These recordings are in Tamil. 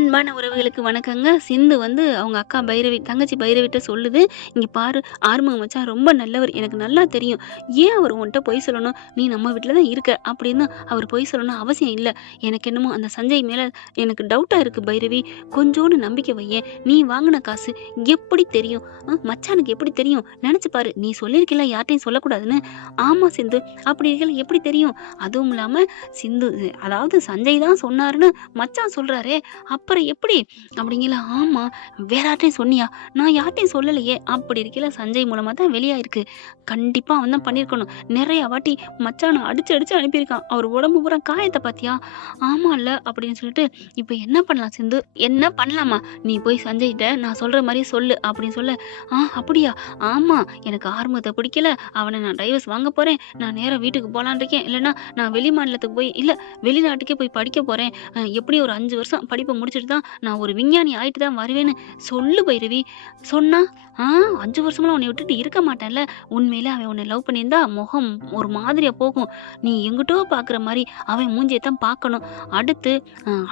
அன்பான உறவுகளுக்கு வணக்கங்க. சிந்து வந்து அவங்க அக்கா பைரவி தங்கச்சி பைரவிட்ட சொல்லுது, "இங்க பாரு ஆறுமுகம் மச்சான் ரொம்ப நல்லவர். எனக்கு நல்லா தெரியும். ஏன் அவர் உன்ட்ட பொய் சொல்லணும்? நீ நம்ம வீட்ல தான் இருக்க. அப்படின்னு அவர் பொய் சொல்லணும்னு அவசியம் இல்ல. எனக்கு என்னமோ அந்த சஞ்சய் மேல எனக்கு டவுட்டா இருக்கு பைரவி. கொஞ்சோண்டு நம்பிக்கை வையேன். நீ வாங்குன காசு எப்படி தெரியும்? மச்சானுக்கு எப்படி தெரியும்? நெனச்சு பாரு. நீ சொல்லியிருக்கல்ல யார்ட்டயும் சொல்லக்கூடாதுன்னு. ஆமா சிந்து. அப்படி இருக்கையில எப்படி தெரியும்? அதுவும் இல்லாம சிந்து அதாவது சஞ்சய் தான் சொன்னாருன்னு மச்சான் சொல்றாரே! அப்புறம் எப்படி? அப்படிங்கல. ஆமா. வேற யார்ட்டயும் சொன்னியா? நான் யார்ட்டயும் சொல்லலையே! அப்படி இருக்கையில சஞ்சய் மூலமா தான் வெளியாயிருக்கு. கண்டிப்பா அவன் தான் பண்ணியிருக்கணும். நெறைய வாட்டி மச்சான அடிச்சு அடிச்சு அனுப்பியிருக்கான். அவர் உடம்பு பூரா காயத்த பாத்தியா? ஆமால்ல அப்படின்னு சொல்லிட்டு, இப்ப என்ன பண்ணலாம் சிந்து? என்ன பண்ணலாமா? நீ போய் சஞ்சய்ட்ட நான் சொல்ற மாரி சொல்லு அப்படின்னு சொல்ல, அப்படியா? ஆமா. எனக்கு ஆறுமுகத்த பிடிக்கல. அவன நான் டைவர்ஸ் வாங்க போறேன். நான் நேரா வீட்டுக்கு போலான்னு இருக்கேன். இல்லன்னா நான் வெளி மாநிலத்துக்கு போய் இல்ல வெளிநாட்டுக்கே போய் படிக்க போறேன். எப்படியும் ஒரு 5 வருஷம் படிப்ப முடிச்சுட்டு தான் நான் ஒரு விஞ்ஞானி ஆயிட்டு தான் வருவேன்னு சொல்லு பைரவி. சொன்னா, 5 வருஷமெல்லாம் உன்னை விட்டுட்டு இருக்க மாட்டேன்ல. உண்மையிலே அவன் உன்னை லவ் பண்ணியிருந்தா முகம் ஒரு மாதிரியா போகும். நீ எங்கிட்டோ பார்க்குற மாரி அவன் மூஞ்சிய தான் பார்க்கணும். அடுத்து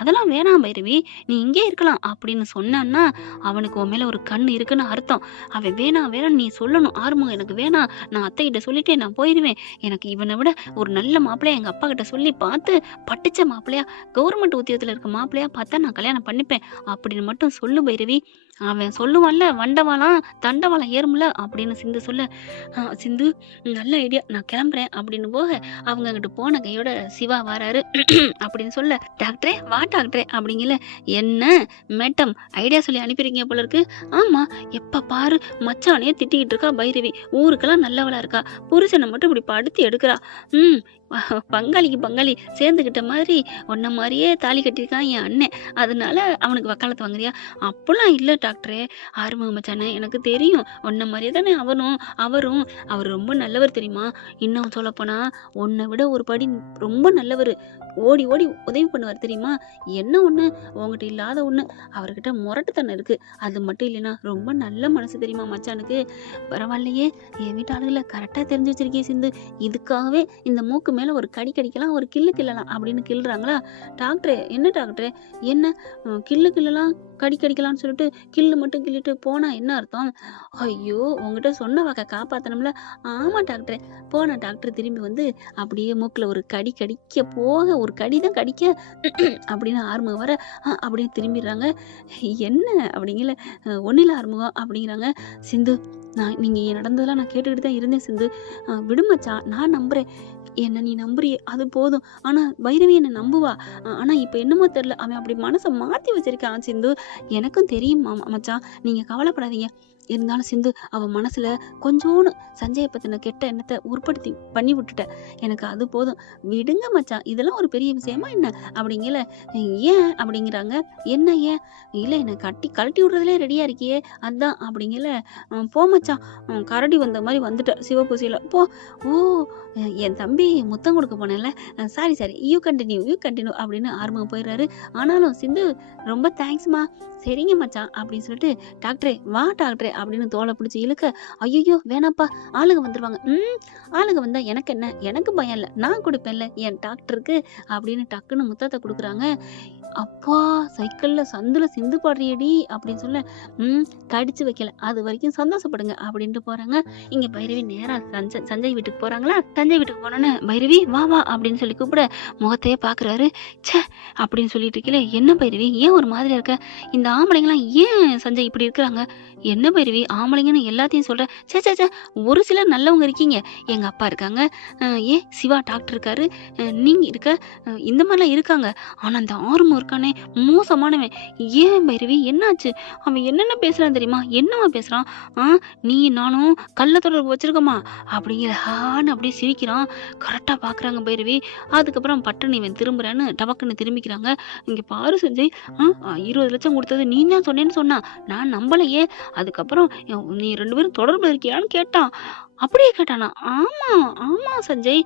அதெல்லாம் வேணாம் பைரவி. நீ இங்கே இருக்கலாம் அப்படின்னு சொன்னான்னா, அவனுக்கு உன் மேல ஒரு கண்ணு இருக்குன்னு அர்த்தம். அவன் வேணாம் வேணாம்னு நீ சொல்லணும். ஆறுமுகம் எனக்கு வேணாம். நான் அத்தைகிட்ட சொல்லிட்டேன் நான் போயிருவேன். எனக்கு இவனை விட ஒரு நல்ல மாப்பிள்ளையா எங்க அப்பா கிட்ட சொல்லி பார்த்து பட்டுச்ச மாப்பிள்ளையா கவர்மெண்ட் உத்தியோகத்துல இருக்க மாப்பிள்ளையா பார்த்தா நான் கல்யாணம் பண்ணிப்பேன் அப்படின்னு மட்டும் சொல்லு பைரவி. அவன் சொல்லுவான்ல வண்டவாளம் தண்டவாளம் ஏறும்ல அப்படின்னு சிந்து சொல்ல, சிந்து நல்ல ஐடியா நான் கிளம்புறேன் அப்படின்னு போக அவங்க அங்கிட்டு போன கையோட சிவா வராரு. அப்படின்னு சொல்ல, டாக்டரே வா டாக்டரே அப்படிங்கல. என்ன மேடம் ஐடியா சொல்லி அனுப்பியிருக்கீங்க போல இருக்கு. ஆமா, எப்ப பாரு மச்சானே திட்டிக்கிட்டு இருக்கா பைரவி. ஊருக்கெல்லாம் நல்லவளா இருக்கா, புருஷனை மட்டும் இப்படி படுத்தி எடுக்கிறா. பங்காளிக்கு பங்காளி சேர்ந்துக்கிட்ட மாதிரி உன்ன மாதிரியே தாலி கட்டியிருக்கான் என் அண்ணன். அதனால அவனுக்கு வக்காலத்து வாங்குறியா? அப்படிலாம் இல்லை டாக்டரே. ஆறுமுக மச்சானே எனக்கு தெரியும். உன்ன மாதிரியே தானே அவரும் அவர் ரொம்ப நல்லவர் தெரியுமா? இன்னும் சொல்லப்போனா உன்னை விட ஒரு படி ரொம்ப நல்லவர். ஓடி ஓடி உதவி பண்ணுவார் தெரியுமா? என்ன ஒண்ணு உங்ககிட்ட இல்லாத ஒண்ணு, அவர்கிட்ட முரட்டுத்தனம் இருக்கு. அது மட்டும் இல்லைன்னா ரொம்ப நல்ல மனசு தெரியுமா மச்சானுக்கு? பரவாயில்லையே, என் வீட்டு ஆளுகளை கரெக்டா தெரிஞ்சு வச்சிருக்கே சிந்து. இதுக்காகவே இந்த மூக்கு மேல ஒரு கடி கடிக்கலாம், ஒரு கில்லு கிள்ளலாம் அப்படின்னு கிள்ளுறாங்களா? டாக்டரே என்ன டாக்டரே என்ன கில்லு கிள்ளலாம் கடி கடிக்கலாம்னு சொல்லிட்டு கில்லு மட்டும் கிள்ளிட்டு போனா என்ன அர்த்தம்? ஐயோ, உங்ககிட்ட சொன்ன வாக்க காப்பாத்தணும்ல. ஆமா டாக்டரே. போன டாக்டர் திரும்பி வந்து அப்படியே மூக்குல ஒரு கடி கடிக்க போக ஒரு கடிதான் கடிக்க அப்படின்னு ஆறுமுகம் வர அப்படின்னு திரும்பிடுறாங்க. என்ன அப்படிங்கல. ஒன்னில ஆறுமுகம் அப்படிங்கிறாங்க. சிந்து நீங்க நடந்ததெல்லாம் நான் கேட்டுக்கிட்டு தான் இருந்தேன் சிந்து. விடுமச்சா நான் நம்புறேன். என்ன நீ நம்புறியே அது போதும். ஆனா பைரவி என்ன நம்புவா. ஆனா இப்ப என்னமோ தெரியல, அவன் அப்படி மனசை மாத்தி வச்சிருக்கான் சிந்து. எனக்கும் தெரியும் மச்சான், நீங்க கவலைப்படாதீங்க. இருந்தாலும் சிந்து அவ மனசுல கொஞ்சோன்னு சஞ்சய பத்தின கெட்ட எண்ணத்தை உற்பத்தி பண்ணி விட்டுட்ட. எனக்கு அது போதும். விடுங்க மச்சான், இதெல்லாம் ஒரு பெரிய விஷயமா என்ன அப்படிங்கல. ஏன் அப்படிங்கிறாங்க. என்ன ஏன்? இல்ல என்ன கழட்டி விடுறதுலே ரெடியா இருக்கியே அதான் அப்படிங்கல. போ மச்சான், கரடி வந்த மாதிரி வந்துட்ட சிவபூசையில போ. ஓ, என் தம்பி முத்தம் கொடுக்க போனேன்ல, சாரி யூ கண்டினியூ அப்படின்னு ஆர்வம் போயிடுறாரு. ஆனாலும் சிந்து ரொம்ப தேங்க்ஸ்மா. சரிங்க மச்சான் அப்படின்னு சொல்லிட்டு, டாக்டரே வா டாக்டரே அப்படின்னு தோலை பிடிச்சி இழுக்க, ஐயோ வேணாப்பா ஆளுங்க வந்துருவாங்க. ஆளுங்க வந்தா எனக்கு என்ன, எனக்கு பயம் இல்லை, நான் கொடுப்பேன்ல என் டாக்டருக்கு அப்படின்னு டக்குன்னு முத்தத்தை கொடுக்குறாங்க. அப்பா சைக்கிள்ல சந்துல சிந்து பாடுறியடி அப்படின்னு சொல்ல, கடிச்சு வைக்கல அது வரைக்கும் சந்தோஷப்படுங்க அப்படின்ட்டு போறாங்க. இங்க பைரவி நேரா சஞ்சய் வீட்டுக்கு போறாங்களா. சஞ்சய் வீட்டுக்கு போனோன்னு பைரவி வா வா அப்படின்னு சொல்லி கூப்பிட முகத்தையே பாக்குறாரு. ச்சே அப்படின்னு சொல்லிட்டு இருக்கல. என்ன பைரவி ஏன் ஒரு மாதிரியா இருக்க? இந்த ஆம்பளைங்களாம் ஏன் சஞ்சய் இப்படி இருக்கிறாங்க? என்ன பைரவி ஆம்பளைங்கன்னு எல்லாத்தையும் சொல்ற? சே ஒரு சிலர் நல்லவங்க இருக்கீங்க. எங்க அப்பா இருக்காங்க, ஏன் சிவா டாக்டர் இருக்காரு, நீங்க இருக்க, இந்த மாதிரிலாம் இருக்காங்க. ஆனா அந்த ஆறுமுகம் இருக்கானே மோசமானவன். ஏன் பைரவி என்னாச்சு? அவன் என்னென்ன பேசுறான் தெரியுமா? என்னவா பேசுறான்? நீ நானும் கள்ள தொடர்பு வச்சிருக்கோமா அப்படிங்கிற ஹான்னு அப்படியே சிரிக்கிறான். கரெக்டா பாக்குறாங்க பைரவி. அதுக்கப்புறம் பட்டுன்னு இவன் திரும்புறான்னு டபக்குன்னு திரும்பிக்கிறாங்க. இங்க பாரு சஞ்சய், 20 லட்சம் கொடுத்தது நீ தான் சொன்னேன்னு சொன்னா, நான் நம்பலையே. அதுக்கப்புறம் நீ 2 பேரும் தொடர்புல இருக்கியான்னு கேட்டான். அப்படியே கேட்டானா? ஆமா, ஆமா சஞ்சய்.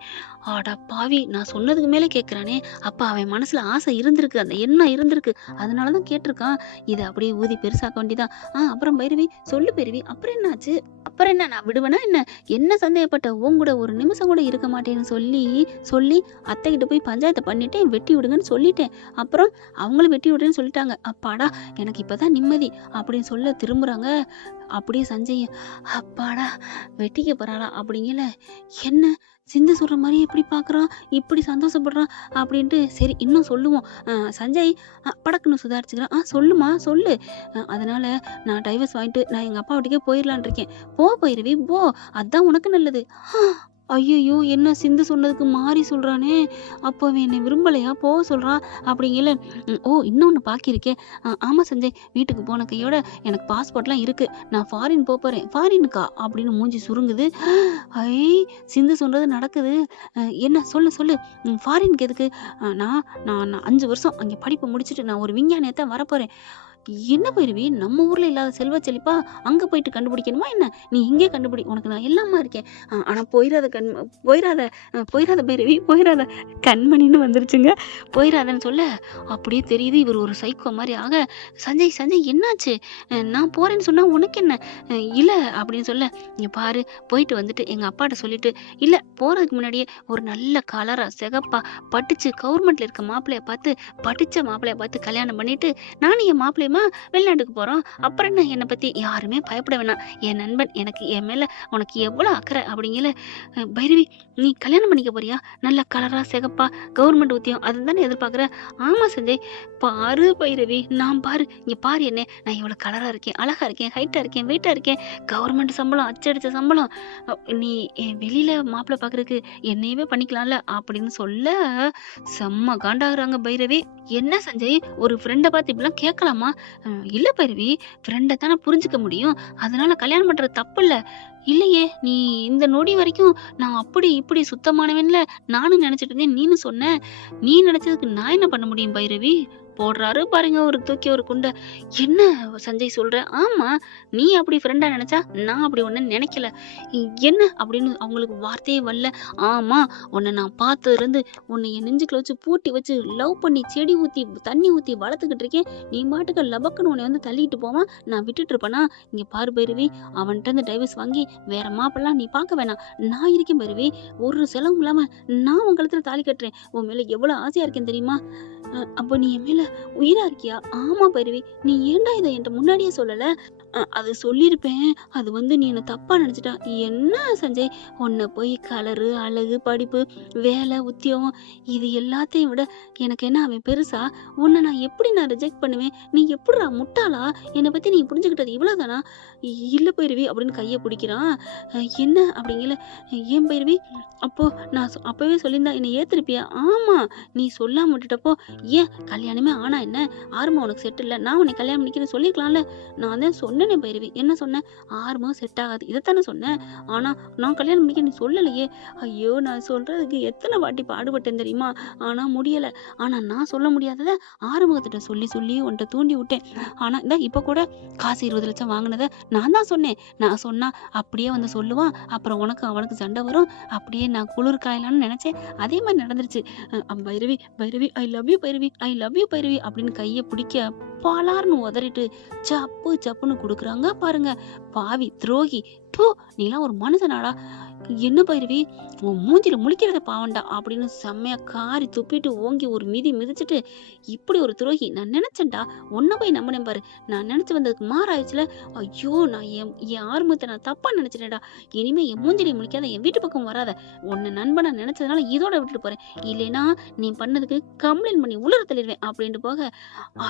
அட பாவி! நான் சொன்னதுக்கு மேல கேட்குறானே! அப்ப அவன் மனசுல ஆசை இருந்திருக்கு. அந்த எண்ணம் இருந்திருக்கு. அதனால தான் கேட்டுருக்கான். இத அப்படியே ஊதி பெருசாக்க வேண்டியதான். அப்புறம் பைரவி, சொல்லு பைரவி. அப்புறம் என்னாச்சு? அப்புறம் என்ன நான் விடுவேனா என்ன? என்ன சந்தேகப்பட்ட? உன் கூட ஒரு நிமிஷம் கூட இருக்க மாட்டேன்னு சொல்லி சொல்லி அத்தைகிட்ட போய் பஞ்சாயத்த பண்ணிட்டேன். வெட்டி விடுங்கன்னு சொல்லிட்டேன். அப்புறம் அவங்களும் வெட்டி விடுறேன்னு சொல்லிட்டாங்க. அப்பாடா! எனக்கு இப்பதான் நிம்மதி அப்படின்னு சொல்ல திரும்புறாங்க. அப்படியே சஞ்சய், அப்பாடா! வெட்டிக்க போறாளா அப்படிங்கல. என்ன சிந்து சொல்ற மாரியே இப்படி பார்க்குறான், இப்படி சந்தோஷப்படுறான் அப்படின்ட்டு சரி இன்னும் சொல்லுவோம். சஞ்சய் படக்குன்னு சுதாரிச்சுக்கிறான். சொல்லுமா சொல்லு. அதனால நான் டைவர்ஸ் வாங்கிட்டு நான் எங்க அப்பா வீட்டுக்கே போயிரலான்னு இருக்கேன். போ பைரவி போ. அதான் உனக்கு நல்லது. ஐயய்யோ! என்ன சிந்து சொன்னதுக்கு மாறி சொல்றானே! அப்போ அவன் என்னை விரும்பலையா? போக சொல்றான் அப்படிங்கல. இன்னொன்னு பாக்கியிருக்கே. ஆமா சஞ்சய், வீட்டுக்கு போன கையோட எனக்கு பாஸ்போர்ட்லாம் இருக்கு. நான் ஃபாரின் போறேன். ஃபாரினுக்கா? அப்படின்னு மூஞ்சி சுருங்குது. ஐ! சிந்து சொன்னது நடக்குது. என்ன சொல்லு சொல்லு. ஃபாரினுக்கு எதுக்கு? நான் நான் 5 வருஷம் அங்கே படிப்ப முடிச்சுட்டு நான் ஒரு விஞ்ஞானியா தான் வரப்போறேன். என்ன பைரவி, நம்ம ஊர்ல இல்லாத செல்வ செழிப்பா அங்க போயிட்டு கண்டுபிடிக்கணுமா என்ன? நீ இங்கே கண்டுபிடி. உனக்கு நான் எல்லாமா இருக்கேன். ஆனா போயிராத போயிராத போயிராத பைரவி போயிராத. கண்மணின்னு வந்துருச்சுங்க. போயிராதன்னு சொல்ல அப்படியே தெரியுது இவர் ஒரு சைக்கோ மாரி ஆக, சஞ்சய் சஞ்சய் என்னாச்சு? நான் போறேன்னு சொன்னா உனக்கு என்ன? இல்ல அப்படின்னு சொல்ல, இங்க பாரு போயிட்டு வந்துட்டு எங்க அப்பாட்ட சொல்லிட்டு, இல்ல போறதுக்கு முன்னாடியே ஒரு நல்ல கலரா சிகப்பா படிச்சு கவர்மெண்ட்ல இருக்க மாப்பிள்ளைய பார்த்து, படிச்ச மாப்பிள்ளைய பார்த்து கல்யாணம் பண்ணிட்டு, நானும் என் மாப்பிள்ளையுமா வெளிநாட்டுக்கு போறோம். அப்புறம் என்ன, என்னை பத்தி யாருமே பயப்பட வேணாம். என் நண்பன் எனக்கு என் மேல உனக்கு எவ்வளவு அக்கறை அப்படிங்கல. பைரவி, நீ கல்யாணம் பண்ணிக்க போறியா? நல்ல கலரா சிகப்பா கவர்மெண்ட் உத்தியோகம் அதுதானே எதிர்பார்க்குற? ஆமா சஞ்சய். பாரு பைரவி, நான் பாரு இங்க பாரு என்ன, நான் இவ்வளவு கலரா இருக்கேன், அழகா இருக்கேன், ஹைட்டா இருக்கேன், வெயிட்டா இருக்கேன், கவர்மெண்ட் சம்பளம், அச்சடிச்ச சம்பளம். நீ வெளியில மாப்பிள்ளை பாக்குறதுக்கு என்னையவே பண்ணிக்கலாம்ல அப்படின்னு சொல்ல செம்ம காண்டாகுறாங்க பைரவி. என்ன சஞ்சய், ஒரு ஃப்ரெண்டை பார்த்து இப்படிலாம் கேட்கலாமா? இல்ல பைரவி, ஃப்ரெண்டை தானே புரிஞ்சுக்க முடியும். அதனால கல்யாணம் பண்றது தப்பு இல்ல. இல்லையே, நீ இந்த நொடி வரைக்கும் நான் அப்படி இப்படி சுத்தமானவன்ல நானும் நினைச்சிட்டு இருந்தேன். நீனும் சொன்ன. நீ நினைச்சதுக்கு நான் என்ன பண்ண முடியும் பைரவி? போடுறாரு பாருங்க ஒரு தூக்கி ஒரு குண்ட. என்ன சஞ்சய் சொல்ற? ஆமா, நீ அப்படி ஃப்ரெண்டா நினைச்சா நான் அப்படி ஒண்ணு நினைக்கல. என்ன அப்படின்னு அவங்களுக்கு வார்த்தையே வரல. ஆமா, உன்னை நான் பார்த்ததுல இருந்து உன்னை என் நெஞ்சுக்குள்ள வச்சு பூட்டி வச்சு லவ் பண்ணி செடி ஊத்தி தண்ணி ஊத்தி வளர்த்துக்கிட்டு இருக்கேன். நீ மாட்டுக்கு லபக்குன்னு உன்னை வந்து தள்ளிட்டு போவான், நான் விட்டுட்டு இருப்பேனா? இங்க பாரு பைரவி, அவன்கிட்ட இருந்து டைவர்ஸ் வாங்கி வேற மாப்பிள்ளலாம் நீ பார்க்க வேணாம். நான் இருக்கேன் பைரவி. ஒரு செலவும் இல்லாம நான் உன் கழுத்துல தாலி கட்டுறேன். உன் மேல எவ்வளவு ஆசையா இருக்கேன் தெரியுமா? அப்ப நீ என் மேல உயிரா இருக்கியா? ஆமா பைரவி. நீ ஏன்டா இதை என்கிட்ட முன்னாடியே சொல்லல? அது சொல்லியிருப்பேன். அது வந்து நீ என்ன தப்பா நினைச்சிட்டா. என்ன சஞ்சய், உன்னை போய் கலரு, அழகு, படிப்பு, வேலை, உத்தியோகம் இது எல்லாத்தையும் விட எனக்கு என்ன அவன் பெருசா? உன்னை நான் ரிஜெக்ட் பண்ணுவேன்? நீ எப்படிடா முட்டாளா? என்னை பத்தி நீ புரிஞ்சுக்கிட்டது இவ்வளவுதானா? இல்ல பைரவி அப்படின்னு கையை பிடிக்கிறான். என்ன அப்படிங்கல. ஏன் பைரவி, அப்போ நான் அப்பவே சொல்லியிருந்தா என்னை ஏத்திருப்பியா? ஆமா, நீ சொல்லாம விட்டுட்டப்போ ஏன் கல்யாணமே ஆனா என்ன? ஆரம்பம் உனக்கு செட் இல்ல, நான் உன்னை கல்யாணம் பண்ணிக்கிறேன்னு சொல்லிருக்கலாம்ல. நான் தான் சொன்னேனே பைரவி. என்ன சொன்னேன்? ஆரம்பம் செட் ஆகாது இதைத்தானே சொன்னேன். ஆனா நான் கல்யாணம் பண்ணிக்க நீ சொல்லலையே. ஐயோ, நான் சொல்றதுக்கு எத்தனை வாட்டி பாடுபட்டேன் தெரியுமா? ஆனா முடியல. ஆனா நான் சொல்ல முடியாததை ஆறுமுகத்திட்ட சொல்லி சொல்லி உன்கிட்ட தூண்டி விட்டேன். ஆனா இந்த இப்ப கூட காசு 20 லட்சம் வாங்கினதை நான் தான் சொன்னேன். நான் சொன்னா அப்படியே வந்து சொல்லுவான். அப்புறம் உனக்கு அவனுக்கு சண்டை வரும். அப்படியே நான் குளிர் காயலான்னு நினைச்சேன். அதே மாதிரி நடந்துருச்சு. Bhairavi Bhairavi I love you Bhairavi, I love you Bhairavi அப்படின்னு கையை பிடிக்க பாலார்னு உதறிட்டு சப்பு சப்புன்னு கொடுக்குறாங்க பாருங்க. பாவி துரோகி. போ, நீலாம் ஒரு மனுஷனாடா? என்ன பைரவி, உன் மூஞ்சில முழிக்கிறத பாவண்டா அப்படின்னு செம்மையா காரி துப்பிட்டு ஓங்கி ஒரு மிதி மிதிச்சுட்டு, இப்படி ஒரு துரோகி நான் நினைச்சேன்டா, உன்னை போய் நம்பினேன் பாரு. நான் நினைச்சு வந்ததுக்கு மாறாயிடுச்சுல. ஐயோ, நான் என் ஆர்வத்தை நான் தப்பா நினைச்சிட்டேன்டா. இனிமே என் மூஞ்சில முழிக்காத, என் வீட்டு பக்கம் வராத. உன்னை நண்பனா நினைச்சதுனால இதோட விட்டுட்டு போறேன். இல்லைன்னா நீ பண்ணதுக்கு கம்ப்ளைண்ட் பண்ணி உலர தள்ளிடுவேன் அப்படின்ட்டு போக,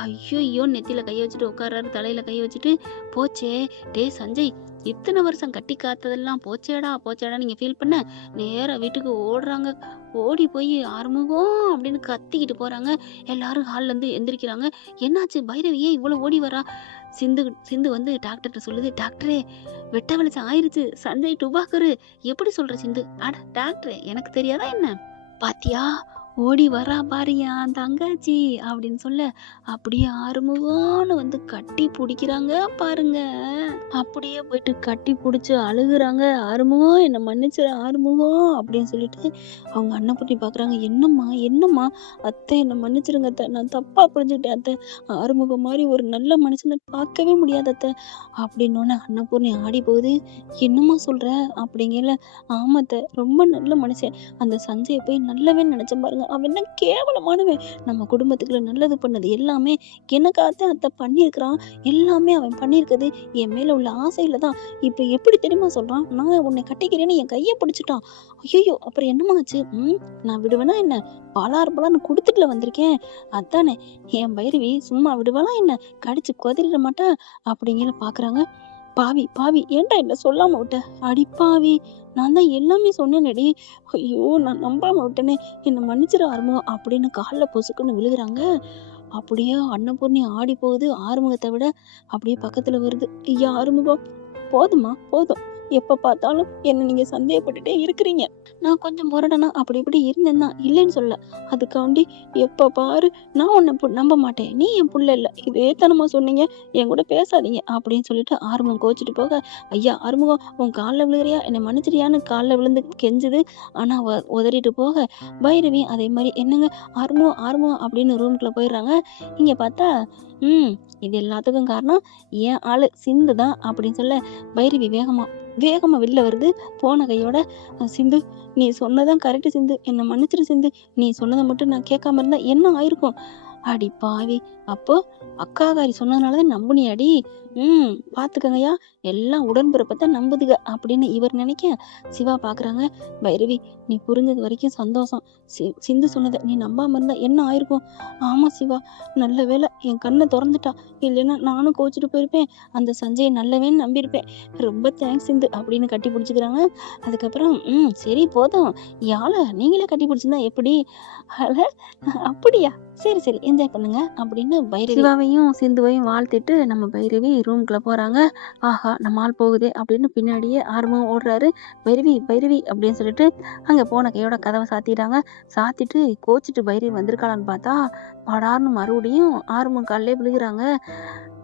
ஐயோ நெத்தியில கையை வச்சுட்டு உட்காராரு, தலையில கையை வச்சுட்டு. போச்சே டே சஞ்சய், இத்தனை வருஷம் கட்டி காத்ததெல்லாம் போச்சேடா நீங்க ஃபீல் பண்ண. நேரா வீட்டுக்கு ஓடுறாங்க. ஓடி போய் ஆறுமுகம் அப்படின்னு கத்திக்கிட்டு போறாங்க. எல்லாரும் ஹால்ல இருந்து எந்திரிக்கிறாங்க. என்னாச்சு பைரவி, ஏன் இவ்வளவு ஓடி வரா? சிந்து வந்து டாக்டர்கிட்ட சொல்லுது, டாக்டரே வெட்ட வெளிச்சம் ஆயிருச்சு, சஞ்சய் டுபாக்கரு. எப்படி சொல்ற சிந்து? அட டாக்டரே, எனக்கு தெரியாதா என்ன? பாத்தியா, ஓடி வரா பாரியா தங்காச்சி அப்படின்னு சொல்ல அப்படியே ஆறுமுகம்னு வந்து கட்டி பிடிக்கிறாங்க பாருங்க. அப்படியே போயிட்டு கட்டி பிடிச்சி அழுகுறாங்க. ஆறுமுகம் என்னை மன்னிச்சிரு ஆறுமுகம் அப்படின்னு சொல்லிட்டு அவங்க அன்னக்குட்டி பார்க்குறாங்க. என்னம்மா என்னம்மா அத்தை என்னை மன்னிச்சிருங்க அத்தை, நான் தப்பாக புரிஞ்சுக்கிட்டேன் அத்தை, ஆறுமுகம் மாதிரி ஒரு நல்ல மனுஷனை பார்க்கவே முடியாது அத்தை அப்படின்னோடனே அன்னபூர்ணி ஆடி போகுது. என்னம்மா சொல்கிற அப்படிங்கல. ஆமாத்த ரொம்ப நல்ல மனுஷன், அந்த சஞ்சயை போய் நல்லவே நினச்சேன் பாருங்க, அவன் என்ன கேவலமானவன், நம்ம குடும்பத்துக்குள்ள நல்லது பண்ணது எல்லாமே எனக்காகத்தான் அத்தை பண்ணியிருக்கிறான், எல்லாமே அவன் பண்ணியிருக்கிறது என் மேலே உள்ள ஆசையில தான். இப்போ எப்படி தெரியுமா சொல்கிறான், நான் உன்னை கட்டிக்கிறேன்னு என் கையை பிடிச்சிட்டான். ஐயோ அப்புறம் என்னம்மா ஆச்சு? நான் விடுவேனா என்ன, பாலாறு கொடுத்துட்டுல வந்திருக்கேன், அதானே என் பைரவி சும்மா விடுவாளா என்ன, கடிச்சு கொதறிட மாட்டா அப்படிங்கிற பார்க்குறாங்க. பாவி பாவி ஏன்டா என்ன சொல்லாம விட்ட, அடி பாவி நான் தான் எல்லாமே சொன்னேனடி, ஐயோ நான் நம்பாம விட்டேனே, என்னை மன்னிச்சிட ஆறுமுகம் அப்படின்னு காலில் பொசுக்குன்னு விழுகுறாங்க. அப்படியே அன்னபூர்ணி ஆடி போகுது. ஆறுமுகத்தை விட அப்படியே பக்கத்துல வருது. ஐயா ஆறுமுகம் போதுமா போதும், எப்ப பார்த்தாலும் என்ன நீங்க சந்தேகப்பட்டுட்டே இருக்கிறீங்க, நான் கொஞ்சம் முரடனா அப்படி இப்படி இருந்தேன் தான் இல்லைன்னு சொல்ல, அதுக்காண்டி எப்ப பாரு நான் உன்னை நம்ப மாட்டேன், நீ என் புள்ள இல்ல, இதே தனமா சொன்னீங்க, என் கூட பேசாதீங்க அப்படின்னு சொல்லிட்டு ஆறுமுகம் கோச்சிட்டு போக, ஐயா ஆறுமுகம் உன் காலில் விழுகிறியா, என்னை மன்னிச்சிரியான்னு காலில் விழுந்து கெஞ்சுது. ஆனா உதறிட்டு போக பைரவி அதே மாதிரி என்னங்க ஆறுமுகம் ஆறுமுகம் அப்படின்னு ரூம்குள்ள போயிடுறாங்க. இங்க பார்த்தா இது எல்லாத்துக்கும் காரணம் என் ஆளு சிந்து தான் அப்படின்னு சொல்ல பைரவி வேகமா வெளில வருது. போன கையோட சிந்து நீ சொன்னதான் கரெக்டு சிந்து, என்னை மன்னிச்சிரு சிந்து, நீ சொன்னதை மட்டும் நான் கேட்காம இருந்தா என்ன ஆயிருக்கும், அடி பாவி அப்போ அக்காகாரி சொன்னதுனாலதான் நம்புனியாடி, பாத்துக்கங்கய்யா எல்லாம் உடன்பிறப்பத்தான் நம்புதுக அப்படின்னு இவர் நினைக்க சிவா பாக்குறாங்க. பைரவி நீ புரிஞ்சது வரைக்கும் சந்தோஷம், சிந்து சொன்னதை நீ நம்பாம இருந்தா என்ன ஆயிருக்கும். ஆமா சிவா நல்ல வேலை என் கண்ணை திறந்துட்டா, இல்லைன்னா நானும் கோச்சிட்டு போயிருப்பேன், அந்த சஞ்சயை நல்லவேன்னு நம்பியிருப்பேன், ரொம்ப தேங்க்ஸ் சிந்து அப்படின்னு கட்டி பிடிச்சிக்கிறாங்க. அதுக்கப்புறம் சரி போதும் யாழ நீங்களே கட்டி பிடிச்சிருந்தா எப்படி, அப்படியா சரி சரி என்ஜாய் பண்ணுங்க அப்படின்னு பைரவி சிவாவையும் சிந்துவையும் வாழ்த்திட்டு நம்ம பைரவி ரூம்குள்ள போறாங்க. ஆஹா நம்ம ஆள் போகுதே அப்படின்னு பின்னாடியே ஆர்வம் ஓடுறாரு. பைரவி பைரவி அப்படின்னு சொல்லிட்டு அங்க போன கையோட கதவை சாத்திட்டாங்க. சாத்திட்டு கோச்சிட்டு பைரவி வந்திருக்காளான்னு பார்த்தா படார்னு மறுபடியும் ஆர்வம் காலிலே விழுகிறாங்க.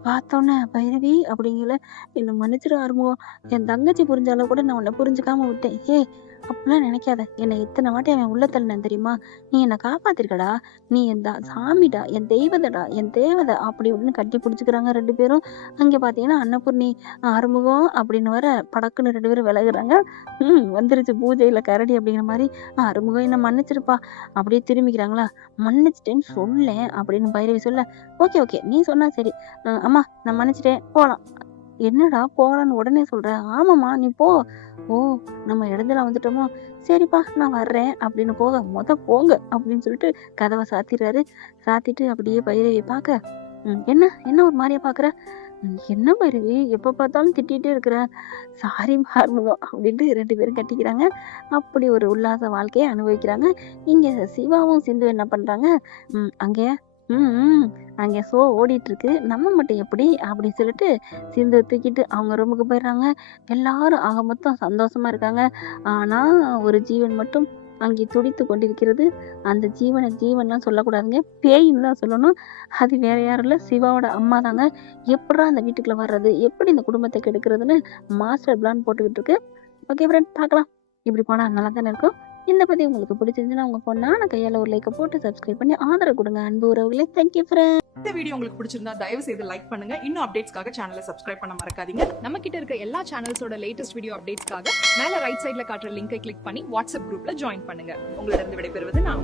பார்த்தோன்னே பைரவி அப்படிங்கல, என்னை மன்னிச்சிரு ஆர்வம், என் தங்கச்சி புரிஞ்சாலும் கூட நான் உன்னை புரிஞ்சுக்காம விட்டேன், அப்படிலாம் நினைக்காத, என்னை இத்தனை வாட்டி அவன் உள்ள தள்ளினேன் தெரியுமா, நீ என்னை காப்பாத்திருக்கடா, நீ என் சாமிடா, என் தெய்வதடா, என் தேவதை அப்படி இப்படின்னு கட்டி பிடிச்சிக்கிறாங்க ரெண்டு பேரும். அங்கே பார்த்தீங்கன்னா அன்னபூர்ணி ஆறுமுகம் அப்படின்னு வர படக்குன்னு ரெண்டு பேரும் விலகுறாங்க. வந்துருச்சு பூஜையில் கரடி அப்படிங்கிற மாதிரி. ஆறுமுகம் என்ன மன்னிச்சிருப்பா அப்படியே திரும்பிக்கிறாங்களா, மன்னிச்சிட்டேன்னு சொல்லேன் அப்படின்னு பைரவி சொல்ல, ஓகே ஓகே நீ சொன்னா சரி, அம்மா நான் மன்னிச்சிட்டேன் போகலாம். என்னடா போகலான்னு உடனே சொல்ற, ஆமாம்மா நீ போ. ஓ நம்ம இடத்துல வந்துட்டோமோ, சரிப்பா நான் வர்றேன் அப்படின்னு போக போங்க அப்படின்னு சொல்லிட்டு கதவை சாத்திடுறாரு. சாத்திட்டு அப்படியே பைரவி பார்க்க, என்ன என்ன ஒரு மாதிரியா பாக்குற, என்ன பைரவி எப்ப பார்த்தாலும் திட்டிகிட்டே இருக்கிற, சாரி ஆறுமுகம் அப்படின்ட்டு ரெண்டு பேரும் கட்டிக்கிறாங்க. அப்படி ஒரு உல்லாச வாழ்க்கையை அனுபவிக்கிறாங்க. இங்க சிவாவும் சிந்து என்ன பண்றாங்க, அங்கே அங்கே ஷோ ஓடிட்டு இருக்கு, நம்ம மட்டும் எப்படி அப்படின்னு சொல்லிட்டு சிந்து தூக்கிட்டு அவங்க ரூமுக்கு போயிடுறாங்க. எல்லாரும் ஆக மொத்தம் சந்தோஷமா இருக்காங்க. ஆனா ஒரு ஜீவன் மட்டும் அங்கே துடித்து கொண்டிருக்கிறது. அந்த ஜீவன்லாம் சொல்லக்கூடாதுங்க, பேயின்னு தான் சொல்லணும். அது வேற யாரும் இல்லை, சிவாவோட அம்மா தாங்க. எப்படா அந்த வீட்டுக்குள்ள வர்றது, எப்படி இந்த குடும்பத்தை கெடுக்கிறதுன்னு மாஸ்டர் பிளான் போட்டுக்கிட்டு இருக்கு. ஓகே ஃப்ரெண்ட் பார்க்கலாம், இப்படி போனால் நல்லா தானே இருக்கும். இந்த பத்தி உங்களுக்கு பிடிச்சிருந்துச்சுன்னா உங்க பொண்ணான கையால ஒரு லைக்கை போட்டு சப்ஸ்கிரைப் பண்ணி ஆதரவு கொடுங்க அன்பு உறவுகளே. Thank you friend. இந்த வீடியோ உங்களுக்கு பிடிச்சிருந்தா தயவு செய்து லைக் பண்ணுங்க. இன்னும் அப்டேட்ஸ்க்காக சேனலை சப்ஸ்கிரைப் பண்ண மறக்காதீங்க. நம்ம கிட்ட இருக்க எல்லா சேனல்ஸோட லேட்டஸ்ட் வீடியோ அப்டேட்ஸ்க்காக மேல ரைட் சைடுல காட்டுற லிங்கை கிளிக் பண்ணி வாட்ஸ்அப் குரூப்ல ஜாயின் பண்ணுங்க. உங்களிடம் விடைபெறுவது நான்.